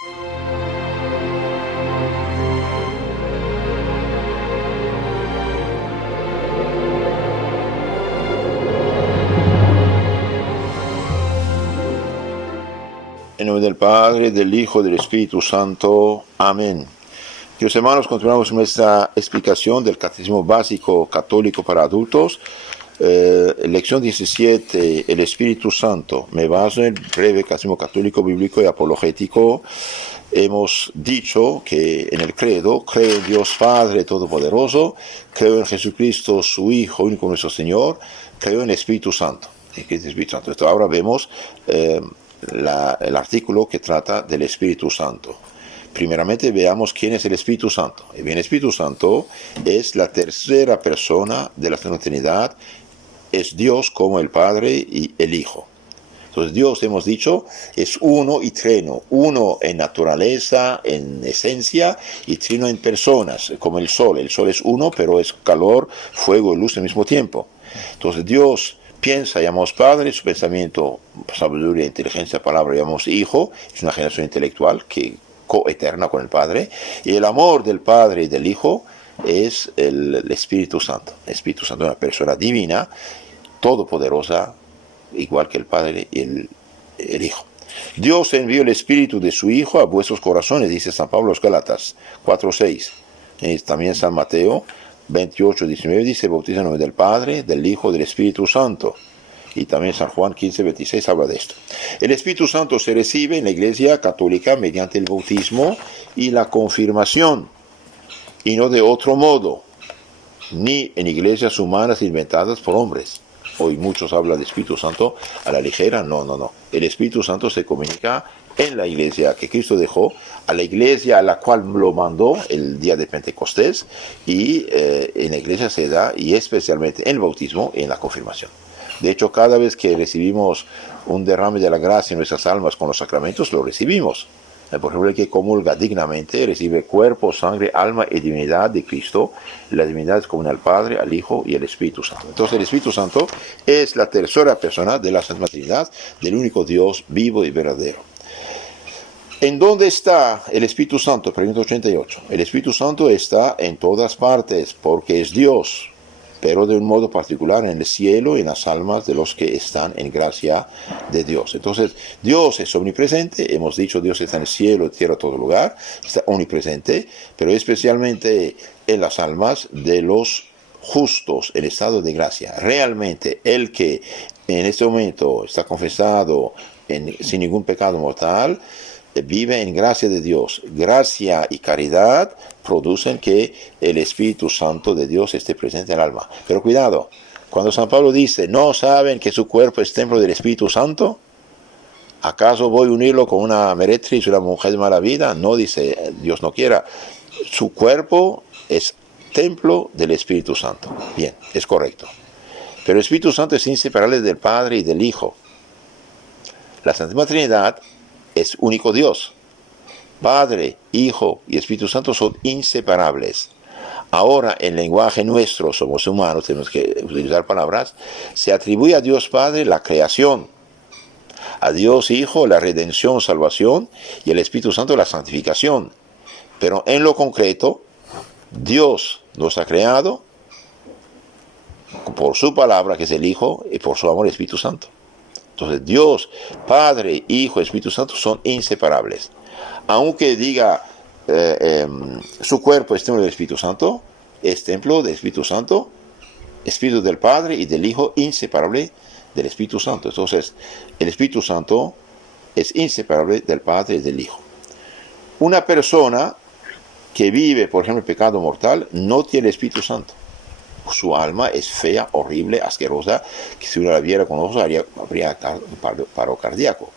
En nombre del Padre, del Hijo, del Espíritu Santo. Amén. Queridos hermanos, continuamos nuestra explicación del Catecismo Básico Católico para Adultos. Lección 17, el Espíritu Santo. Me baso en el breve Catecismo Católico, Bíblico y Apologético. Hemos dicho que en el credo, creo en Dios Padre Todopoderoso, creo en Jesucristo, su Hijo, único nuestro Señor, creo en el Espíritu Santo. Entonces ahora vemos el artículo que trata del Espíritu Santo. Primeramente veamos quién es el Espíritu Santo. El Espíritu Santo es la tercera persona de la Santa Trinidad, es Dios como el Padre y el Hijo. Entonces Dios, hemos dicho, es uno y trino, uno en naturaleza, en esencia, y trino en personas, como el sol. El sol es uno, pero es calor, fuego y luz al mismo tiempo. Entonces Dios piensa, llamamos Padre, su pensamiento, sabiduría, inteligencia, palabra, llamamos Hijo, es una generación intelectual que coeterna con el Padre, y el amor del Padre y del Hijo es el Espíritu Santo. El Espíritu Santo es una persona divina, todopoderosa, igual que el Padre y el Hijo. Dios envió el Espíritu de su Hijo a vuestros corazones, dice San Pablo a los Gálatas 4:6. También San Mateo 28:19 dice, bautiza en nombre del Padre, del Hijo, del Espíritu Santo. Y también San Juan 15:26 habla de esto. El Espíritu Santo se recibe en la Iglesia Católica mediante el bautismo y la confirmación, y no de otro modo, ni en iglesias humanas inventadas por hombres. Hoy muchos hablan del Espíritu Santo a la ligera. No. El Espíritu Santo se comunica en la iglesia que Cristo dejó, a la iglesia a la cual lo mandó el día de Pentecostés, y en la iglesia se da, y especialmente en el bautismo y en la confirmación. De hecho, cada vez que recibimos un derrame de la gracia en nuestras almas con los sacramentos, lo recibimos. Por ejemplo, el que comulga dignamente recibe cuerpo, sangre, alma y divinidad de Cristo. La divinidad es común al Padre, al Hijo y al Espíritu Santo. Entonces el Espíritu Santo es la tercera persona de la Santa Trinidad, del único Dios vivo y verdadero. ¿En dónde está el Espíritu Santo? Pregunta 88. El Espíritu Santo está en todas partes porque es Dios, pero de un modo particular en el cielo y en las almas de los que están en gracia de Dios. Entonces, Dios es omnipresente. Hemos dicho, Dios está en el cielo, en tierra, en todo lugar. Está omnipresente, pero especialmente en las almas de los justos, en estado de gracia. Realmente, el que en este momento está confesado sin ningún pecado mortal, vive en gracia de Dios. Gracia y caridad producen que el Espíritu Santo de Dios esté presente en el alma. Pero cuidado, cuando San Pablo dice, ¿no saben que su cuerpo es templo del Espíritu Santo? ¿Acaso voy a unirlo con una meretriz, una mujer de mala vida? No, dice, Dios no quiera. Su cuerpo es templo del Espíritu Santo. Bien, es correcto. Pero el Espíritu Santo es inseparable del Padre y del Hijo. La Santísima Trinidad es único Dios. Padre, Hijo y Espíritu Santo son inseparables. Ahora, en lenguaje nuestro, somos humanos, tenemos que utilizar palabras, se atribuye a Dios Padre la creación, a Dios Hijo la redención, salvación, y al Espíritu Santo la santificación. Pero en lo concreto, Dios nos ha creado por su palabra, que es el Hijo, y por su amor, el Espíritu Santo. Entonces Dios, Padre, Hijo, Espíritu Santo son inseparables. Aunque diga su cuerpo es templo del Espíritu Santo, es templo del Espíritu Santo, Espíritu del Padre y del Hijo, inseparable del Espíritu Santo. Entonces el Espíritu Santo es inseparable del Padre y del Hijo. Una persona que vive, por ejemplo, el pecado mortal, no tiene Espíritu Santo. Su alma es fea, horrible, asquerosa, que si uno la viera con ojos habría paro cardíaco.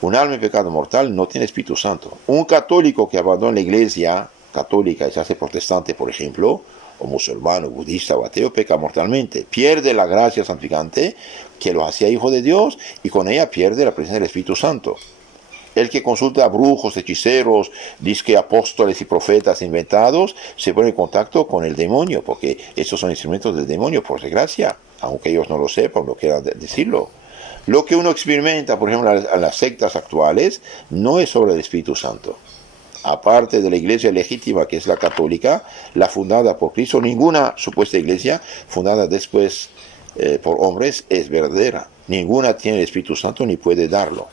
Un alma en pecado mortal no tiene Espíritu Santo. Un católico que abandona la iglesia católica y se hace protestante, por ejemplo, o musulmán, o budista, o ateo, peca mortalmente. Pierde la gracia santificante que lo hacía hijo de Dios, y con ella pierde la presencia del Espíritu Santo. El que consulta a brujos, hechiceros, disque apóstoles y profetas inventados, se pone en contacto con el demonio, porque estos son instrumentos del demonio, por desgracia, aunque ellos no lo sepan, no quieran decirlo. Lo que uno experimenta, por ejemplo, en las sectas actuales, no es obra del Espíritu Santo. Aparte de la iglesia legítima, que es la católica, la fundada por Cristo, ninguna supuesta iglesia fundada después por hombres es verdadera. Ninguna tiene el Espíritu Santo ni puede darlo.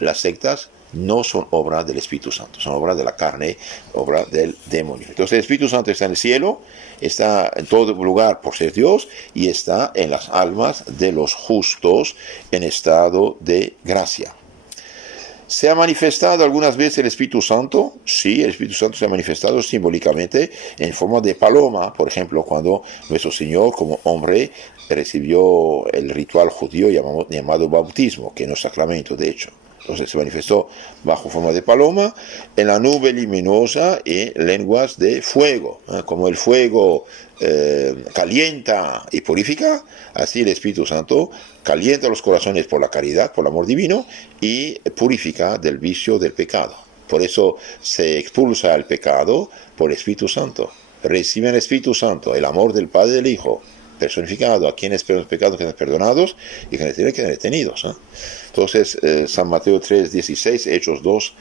Las sectas no son obra del Espíritu Santo, son obra de la carne, obra del demonio. Entonces el Espíritu Santo está en el cielo, está en todo lugar por ser Dios y está en las almas de los justos en estado de gracia. ¿Se ha manifestado algunas veces el Espíritu Santo? Sí, el Espíritu Santo se ha manifestado simbólicamente en forma de paloma, por ejemplo, cuando nuestro Señor como hombre recibió el ritual judío llamado bautismo, que no es sacramento, de hecho. Entonces se manifestó bajo forma de paloma, en la nube luminosa y lenguas de fuego. Como el fuego calienta y purifica, así el Espíritu Santo calienta los corazones por la caridad, por el amor divino, y purifica del vicio del pecado. Por eso se expulsa el pecado por el Espíritu Santo. Reciben el Espíritu Santo, el amor del Padre y del Hijo, personificado a quienes los pecados quedan perdonados y quienes tienen que quedar detenidos. Entonces, San Mateo 3:16, Hechos 2,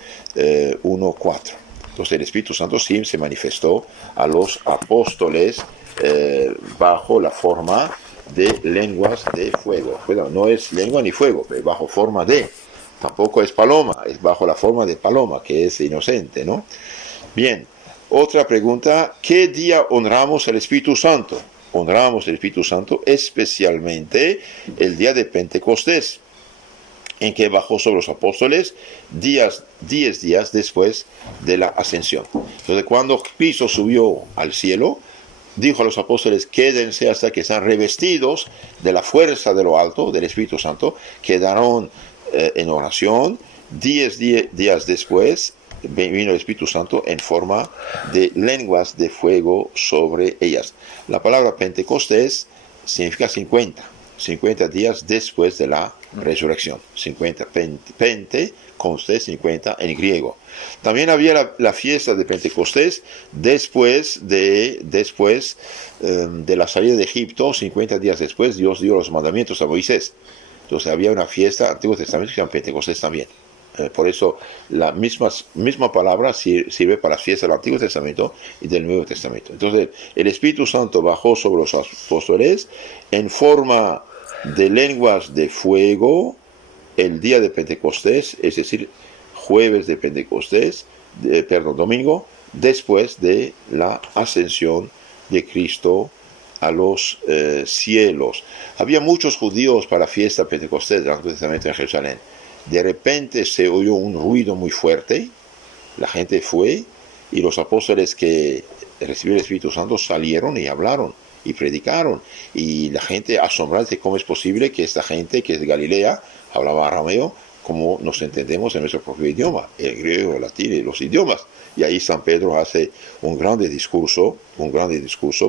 1, 4. Entonces, el Espíritu Santo sí se manifestó a los apóstoles bajo la forma de lenguas de fuego. Bueno, no es lengua ni fuego, pero bajo forma de. Tampoco es paloma, es bajo la forma de paloma, que es inocente, ¿no? Bien, otra pregunta, ¿qué día honramos el Espíritu Santo? Honramos el Espíritu Santo especialmente el día de Pentecostés, en que bajó sobre los apóstoles 10 días después de la ascensión. Entonces, cuando Cristo subió al cielo, dijo a los apóstoles, quédense hasta que sean revestidos de la fuerza de lo alto, del Espíritu Santo. Quedaron en oración. 10 días después vino el Espíritu Santo en forma de lenguas de fuego sobre ellas. La palabra Pentecostés significa 50 días después de la resurrección. 50, Pentecostés, 50 en griego. También había la fiesta de Pentecostés después de la salida de Egipto. 50 días después Dios dio los mandamientos a Moisés. Entonces había una fiesta, Antiguo Testamento, que se llama Pentecostés también. Por eso la misma palabra sirve para la fiesta del Antiguo Testamento y del Nuevo Testamento. Entonces el Espíritu Santo bajó sobre los apóstoles en forma de lenguas de fuego el día de Pentecostés, es decir, jueves de Pentecostés, domingo, después de la ascensión de Cristo a los cielos. Había muchos judíos para la fiesta de Pentecostés del Antiguo Testamento en Jerusalén. De repente se oyó un ruido muy fuerte, la gente fue, y los apóstoles que recibieron el Espíritu Santo salieron y hablaron y predicaron, y la gente asombrada de cómo es posible que esta gente que es de Galilea hablaba arameo como nos entendemos en nuestro propio idioma, el griego, el latín y los idiomas. Y ahí San Pedro hace un grande discurso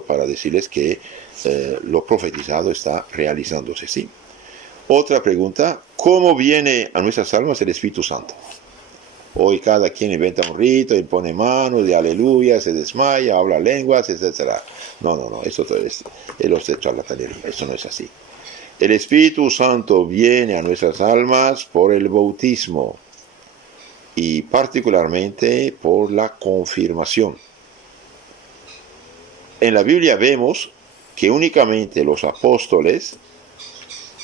para decirles que lo profetizado está realizándose, ¿sí? Otra pregunta, ¿cómo viene a nuestras almas el Espíritu Santo? Hoy cada quien inventa un rito, impone manos, de aleluya, se desmaya, habla lenguas, etc. No, eso es de charlatanería, eso no es así. El Espíritu Santo viene a nuestras almas por el bautismo y particularmente por la confirmación. En la Biblia vemos que únicamente los apóstoles,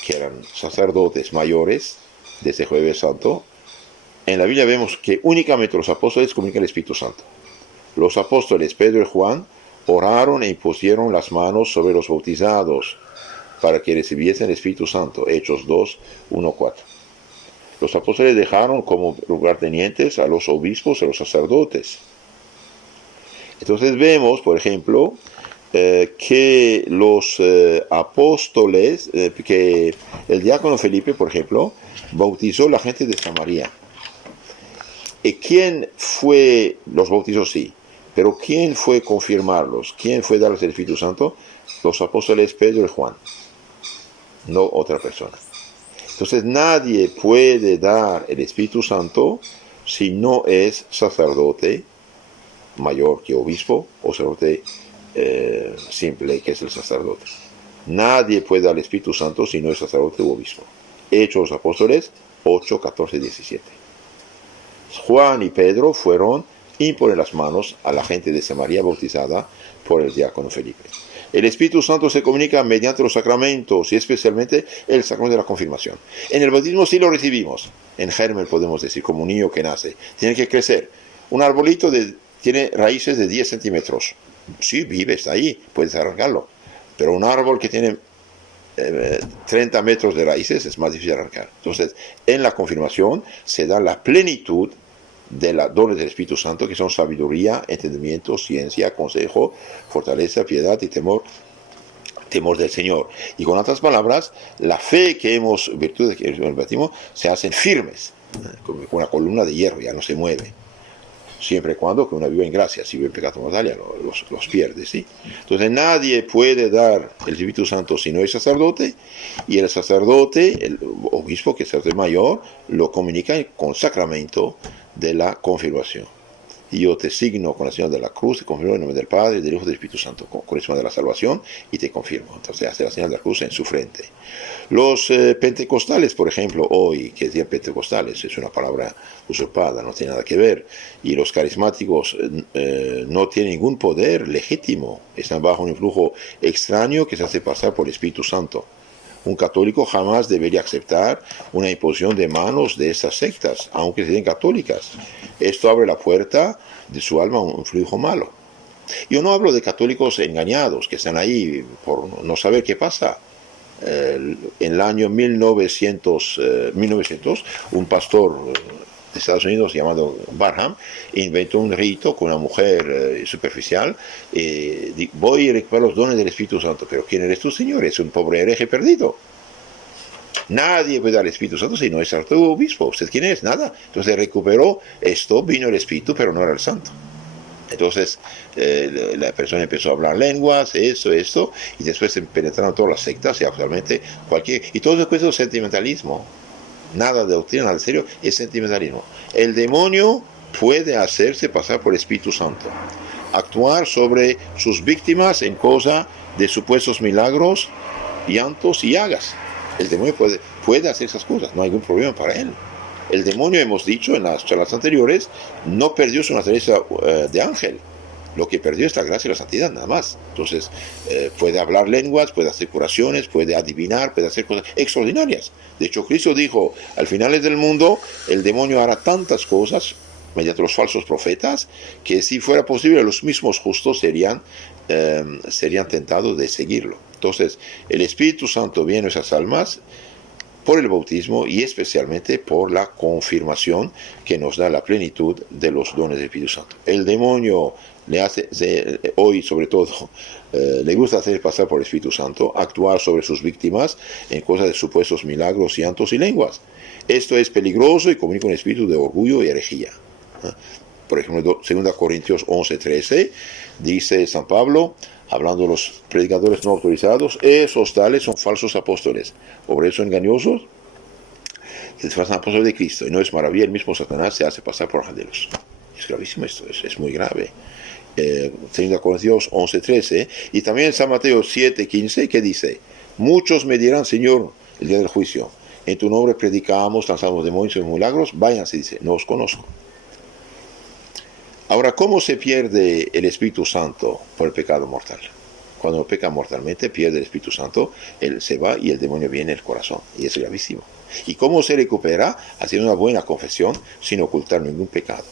que eran sacerdotes mayores de ese Jueves Santo, en la Biblia vemos que únicamente los apóstoles comunican el Espíritu Santo. Los apóstoles Pedro y Juan oraron e impusieron las manos sobre los bautizados para que recibiesen el Espíritu Santo. Hechos 2, 1, 4. Los apóstoles dejaron como lugartenientes a los obispos y a los sacerdotes. Entonces vemos, por ejemplo, que los apóstoles, que el diácono Felipe, por ejemplo, bautizó a la gente de Samaria. ¿Y quién fue? Los bautizó, sí, pero ¿quién fue confirmarlos? ¿Quién fue darles el Espíritu Santo? Los apóstoles Pedro y Juan, no otra persona. Entonces nadie puede dar el Espíritu Santo si no es sacerdote mayor que obispo o sacerdote simple, que es el sacerdote. Nadie puede dar el Espíritu Santo si no es sacerdote u obispo. Hechos de los Apóstoles 8, 14, 17. Juan y Pedro fueron imponer las manos a la gente de Samaria bautizada por el diácono Felipe. El Espíritu Santo se comunica mediante los sacramentos y especialmente el sacramento de la confirmación. En el bautismo sí lo recibimos. En germen podemos decir, como un niño que nace. Tiene que crecer. Un arbolito tiene raíces de 10 centímetros. Sí, vive, está ahí, puedes arrancarlo. Pero un árbol que tiene 30 metros de raíces es más difícil de arrancar. Entonces, en la confirmación se da la plenitud de los dones del Espíritu Santo, que son sabiduría, entendimiento, ciencia, consejo, fortaleza, piedad y temor del Señor. Y con otras palabras, la fe que hemos, virtud de que hemos bautismo, se hacen firmes, como una columna de hierro, ya no se mueve. Siempre y cuando que uno vive en gracia. Si vive en pecado mortal, ya los pierde, ¿sí? Entonces nadie puede dar el Espíritu Santo si no es sacerdote, y el sacerdote, el obispo, que es el mayor, lo comunica con sacramento de la confirmación. Y yo te signo con la señal de la cruz, te confirmo en nombre del Padre, del Hijo y del Espíritu Santo, con el signo de la salvación, y te confirmo. Entonces hace la señal de la cruz en su frente. Los pentecostales, por ejemplo, hoy, que es día pentecostales, es una palabra usurpada, no tiene nada que ver, y los carismáticos no tienen ningún poder legítimo, están bajo un influjo extraño que se hace pasar por el Espíritu Santo. Un católico jamás debería aceptar una imposición de manos de estas sectas, aunque sean católicas. Esto abre la puerta de su alma a un flujo malo. Yo no hablo de católicos engañados, que están ahí por no saber qué pasa. En el año 1900, un pastor de Estados Unidos llamado Barham inventó un rito con una mujer superficial. Voy a recuperar los dones del Espíritu Santo. Pero ¿quién eres tú, Señor? Es un pobre hereje perdido. Nadie puede dar el Espíritu Santo si no es el obispo. ¿Usted quién es? Nada. Entonces recuperó esto, vino el Espíritu, pero no era el Santo. Entonces la persona empezó a hablar lenguas, esto, y después se penetraron todas las sectas y actualmente y todo eso es sentimentalismo. Nada de doctrina, nada de serio, es sentimentalismo. El demonio puede hacerse pasar por el Espíritu Santo, actuar sobre sus víctimas en cosa de supuestos milagros, llantos y llagas. El demonio puede hacer esas cosas, no hay ningún problema para él. El demonio, hemos dicho en las charlas anteriores, no perdió su naturaleza de ángel. Lo que perdió es la gracia y la santidad, nada más. Entonces, puede hablar lenguas, puede hacer curaciones, puede adivinar, puede hacer cosas extraordinarias. De hecho, Cristo dijo, al final del mundo, el demonio hará tantas cosas, mediante los falsos profetas, que si fuera posible, los mismos justos serían tentados de seguirlo. Entonces, el Espíritu Santo viene a esas almas por el bautismo y especialmente por la confirmación que nos da la plenitud de los dones del Espíritu Santo. El demonio hoy sobre todo, le gusta hacer pasar por el Espíritu Santo, actuar sobre sus víctimas en cosas de supuestos milagros, llantos y lenguas. Esto es peligroso y comunica un espíritu de orgullo y herejía. Por ejemplo, 2 Corintios 11:13, dice San Pablo, hablando de los predicadores no autorizados, esos tales son falsos apóstoles, obreros engañosos, que se disfrazan apóstoles de Cristo, y no es maravilla, el mismo Satanás se hace pasar por angelos. Es gravísimo esto, es muy grave. 2 Corintios 11:13, y también en San Mateo 7:15, que dice, muchos me dirán, Señor, el día del juicio, en tu nombre predicamos, lanzamos demonios y milagros, váyanse, dice, no os conozco. Ahora, ¿cómo se pierde el Espíritu Santo por el pecado mortal? Cuando uno peca mortalmente, pierde el Espíritu Santo, él se va y el demonio viene al corazón, y es gravísimo. ¿Y cómo se recupera? Haciendo una buena confesión sin ocultar ningún pecado.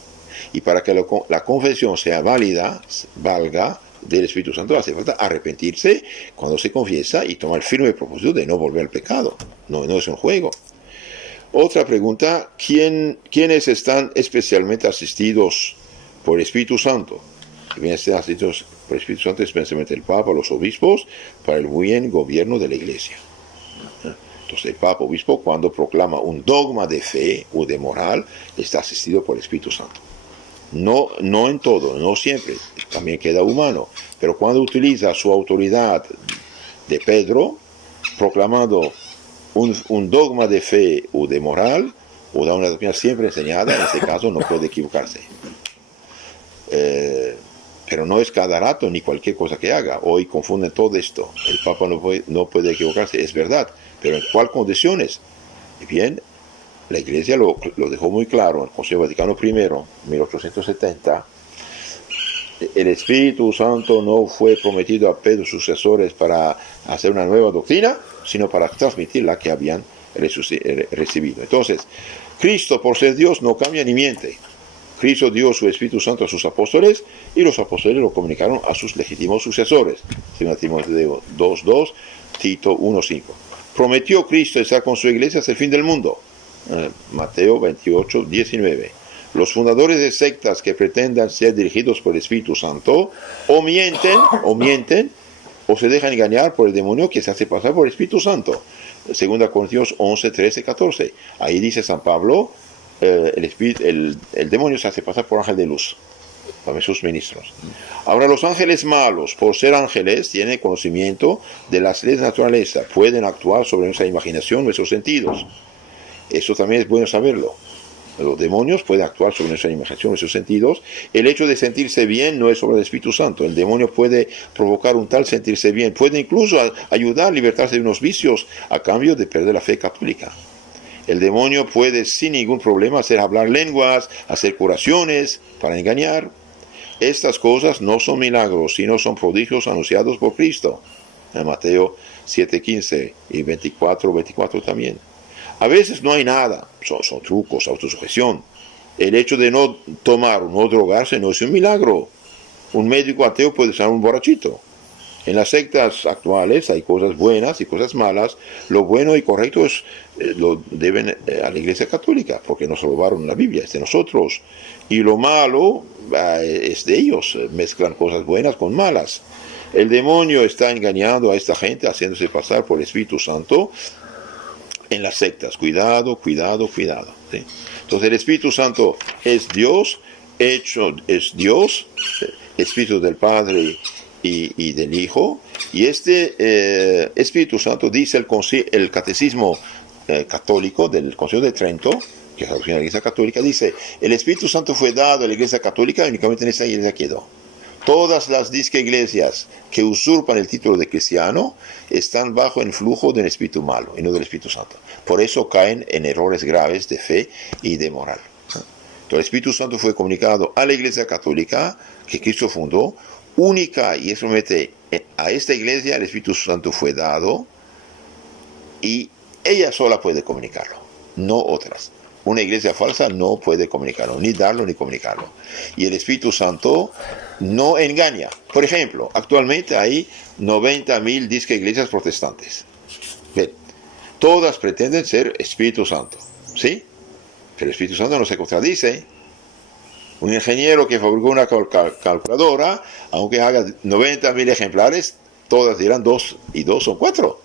Y para que la confesión sea valga del Espíritu Santo, hace falta arrepentirse cuando se confiesa y tomar firme propósito de no volver al pecado. No es un juego. Otra pregunta, ¿quiénes están especialmente asistidos por el Espíritu Santo? Están asistidos por el Espíritu Santo, especialmente el Papa, los obispos, para el buen gobierno de la Iglesia. Entonces el Papa obispo, cuando proclama un dogma de fe o de moral, está asistido por el Espíritu Santo. No en todo, no siempre, también queda humano, pero cuando utiliza su autoridad de Pedro, proclamando un dogma de fe o de moral, o da una doctrina siempre enseñada, en este caso no puede equivocarse. Pero no es cada rato ni cualquier cosa que haga. Hoy confunden todo esto. El Papa no puede equivocarse, es verdad, pero ¿en cuáles condiciones? Bien, la Iglesia lo dejó muy claro, el Concilio Vaticano I, 1870, el Espíritu Santo no fue prometido a Pedro y sus sucesores para hacer una nueva doctrina, sino para transmitir la que habían recibido. Entonces, Cristo, por ser Dios, no cambia ni miente. Cristo dio su Espíritu Santo a sus apóstoles y los apóstoles lo comunicaron a sus legítimos sucesores. 2 Timoteo 2:2, Tito 1:5. Prometió Cristo estar con su iglesia hasta el fin del mundo. Mateo 28:19. Los fundadores de sectas que pretendan ser dirigidos por el Espíritu Santo o mienten o se dejan engañar por el demonio que se hace pasar por el Espíritu Santo. 2 Corintios 11:13-14. Ahí dice San Pablo, el demonio se hace pasar por ángel de luz, para sus ministros. Ahora, los ángeles malos, por ser ángeles, tienen conocimiento de las leyes de la naturaleza, pueden actuar sobre nuestra imaginación, nuestros sentidos. Eso también es bueno saberlo. Los demonios pueden actuar sobre nuestra imaginación, nuestros sentidos. El hecho de sentirse bien no es sobre el Espíritu Santo. El demonio puede provocar un tal sentirse bien, puede incluso ayudar a libertarse de unos vicios a cambio de perder la fe católica. El demonio puede sin ningún problema hacer hablar lenguas, hacer curaciones para engañar. Estas cosas no son milagros, sino son prodigios anunciados por Cristo. En Mateo 7:15 y 24 también. A veces no hay nada, son trucos, autosugestión. El hecho de no tomar o no drogarse no es un milagro. Un médico ateo puede ser un borrachito. En las sectas actuales hay cosas buenas y cosas malas. Lo bueno y correcto lo deben a la Iglesia Católica, porque nos robaron la Biblia, es de nosotros. Y lo malo es de ellos, mezclan cosas buenas con malas. El demonio está engañando a esta gente, haciéndose pasar por el Espíritu Santo en las sectas. Cuidado. ¿Sí? Entonces el Espíritu Santo es Dios, es Dios, Espíritu del Padre y del Hijo, y este Espíritu Santo, dice el Catecismo católico del Concilio de Trento, que es la doctrina de la Iglesia Católica, dice: el Espíritu Santo fue dado a la Iglesia Católica y únicamente en esta iglesia quedó. Todas las disque iglesias que usurpan el título de cristiano están bajo el flujo del espíritu malo y no del Espíritu Santo. Por eso caen en errores graves de fe y de moral. Entonces, el Espíritu Santo fue comunicado a la Iglesia Católica que Cristo fundó, única y exclusivamente a esta iglesia el Espíritu Santo fue dado y ella sola puede comunicarlo, no otras. Una iglesia falsa no puede comunicarlo, ni darlo ni comunicarlo. Y el Espíritu Santo no engaña. Por ejemplo, actualmente hay 90,000 disque iglesias protestantes. Bien, todas pretenden ser Espíritu Santo, ¿sí? Pero el Espíritu Santo no se contradice. Un ingeniero que fabricó una calculadora, aunque haga 90,000 ejemplares, todas dirán 2 y 2 son 4.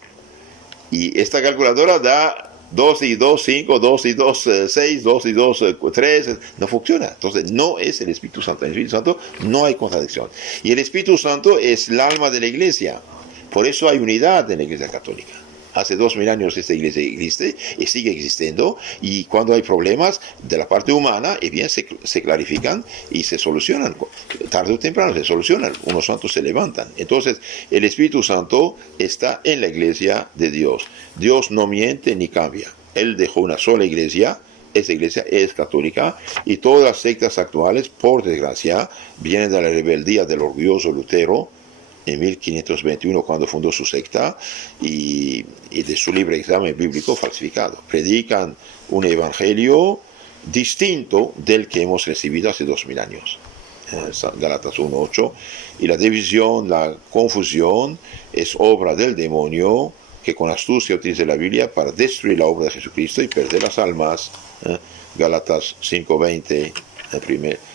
Y esta calculadora da 2 y 2, 5, 2 y 2, 6, 2 y 2, 3, no funciona. Entonces no es el Espíritu Santo. En el Espíritu Santo no hay contradicción. Y el Espíritu Santo es el alma de la iglesia. Por eso hay unidad en la Iglesia Católica. Hace 2000 años esta iglesia existe y sigue existiendo, y cuando hay problemas de la parte humana, bien se clarifican y se solucionan. Tarde o temprano se solucionan, unos santos se levantan. Entonces el Espíritu Santo está en la iglesia de Dios. Dios no miente ni cambia. Él dejó una sola iglesia. Esa iglesia es católica, y todas las sectas actuales, por desgracia, vienen de la rebeldía del orgulloso Lutero en 1521, cuando fundó su secta, y de su libre examen bíblico falsificado. Predican un evangelio distinto del que hemos recibido hace 2000 años. Gálatas 1:8. Y la división, la confusión es obra del demonio, que con astucia utiliza la Biblia para destruir la obra de Jesucristo y perder las almas. Gálatas 5:20,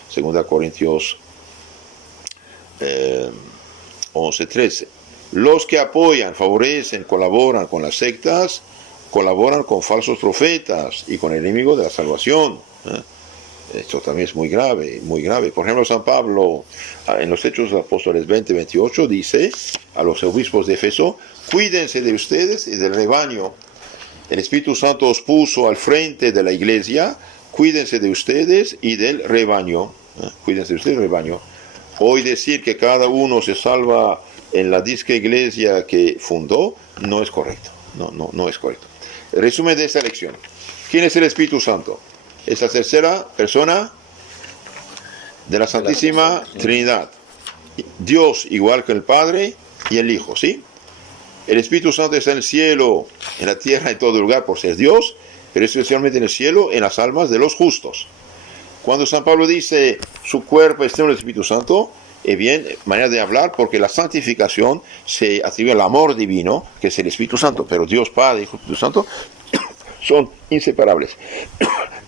2 Corintios 11:13. Los que apoyan, favorecen, colaboran con las sectas, colaboran con falsos profetas y con el enemigo de la salvación. Esto también es muy grave, muy grave. Por ejemplo, San Pablo, en los Hechos de los Apóstoles 20:28, dice a los obispos de Éfeso: cuídense de ustedes y del rebaño. El Espíritu Santo os puso al frente de la iglesia, cuídense de ustedes y del rebaño. Cuídense de ustedes y del rebaño. Hoy decir que cada uno se salva en la disque iglesia que fundó no es correcto. No es correcto. Resumen de esta lección. ¿Quién es el Espíritu Santo? Es la tercera persona de la Santísima Trinidad. Dios igual que el Padre y el Hijo, ¿sí? El Espíritu Santo está en el cielo, en la tierra, en todo lugar por ser Dios, pero especialmente en el cielo, en las almas de los justos. Cuando San Pablo dice su cuerpo está en el Espíritu Santo, es bien, manera de hablar, porque la santificación se atribuye al amor divino, que es el Espíritu Santo, pero Dios Padre y Espíritu Santo son inseparables.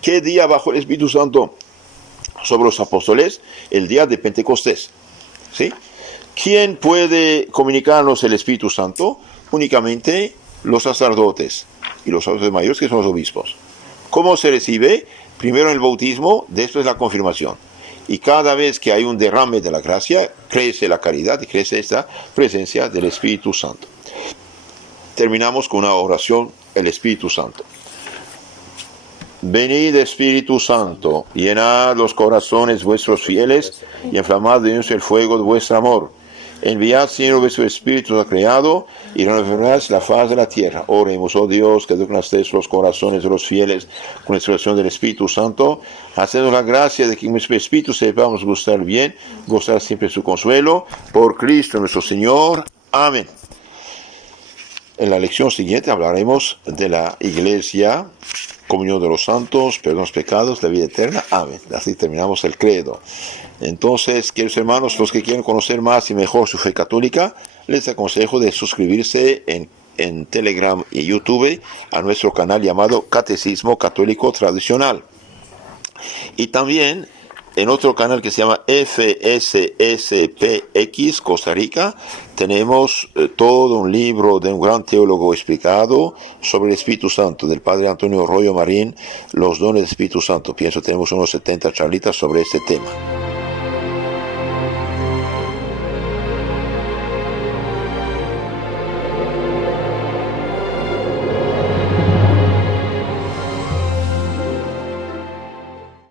¿Qué día bajó el Espíritu Santo sobre los apóstoles? El día de Pentecostés, ¿sí? ¿Quién puede comunicarnos el Espíritu Santo? Únicamente los sacerdotes y los sacerdotes mayores, que son los obispos. ¿Cómo se recibe? Primero en el bautismo, después la confirmación. Y cada vez que hay un derrame de la gracia, crece la caridad y crece esta presencia del Espíritu Santo. Terminamos con una oración, el Espíritu Santo. Venid, Espíritu Santo, llenad los corazones vuestros fieles y inflamad en ellos el fuego de vuestro amor. Enviad, Señor, vuestro Espíritu ha creado y renovarás la faz de la tierra. Oremos, oh Dios, que educaste los corazones de los fieles con la expresión del Espíritu Santo. Hacednos la gracia de que con nuestro Espíritu sepamos gustar bien, gozar siempre su consuelo. Por Cristo nuestro Señor. Amén. En la lección siguiente hablaremos de la Iglesia, comunión de los santos, perdón de los pecados, la vida eterna. Amén. Así terminamos el credo. Entonces, queridos hermanos, los que quieren conocer más y mejor su fe católica, les aconsejo de suscribirse en Telegram y YouTube a nuestro canal llamado Catecismo Católico Tradicional. Y también en otro canal que se llama FSSPX Costa Rica, tenemos todo un libro de un gran teólogo explicado sobre el Espíritu Santo, del Padre Antonio Royo Marín, los dones del Espíritu Santo. Pienso que tenemos unos 70 charlitas sobre este tema.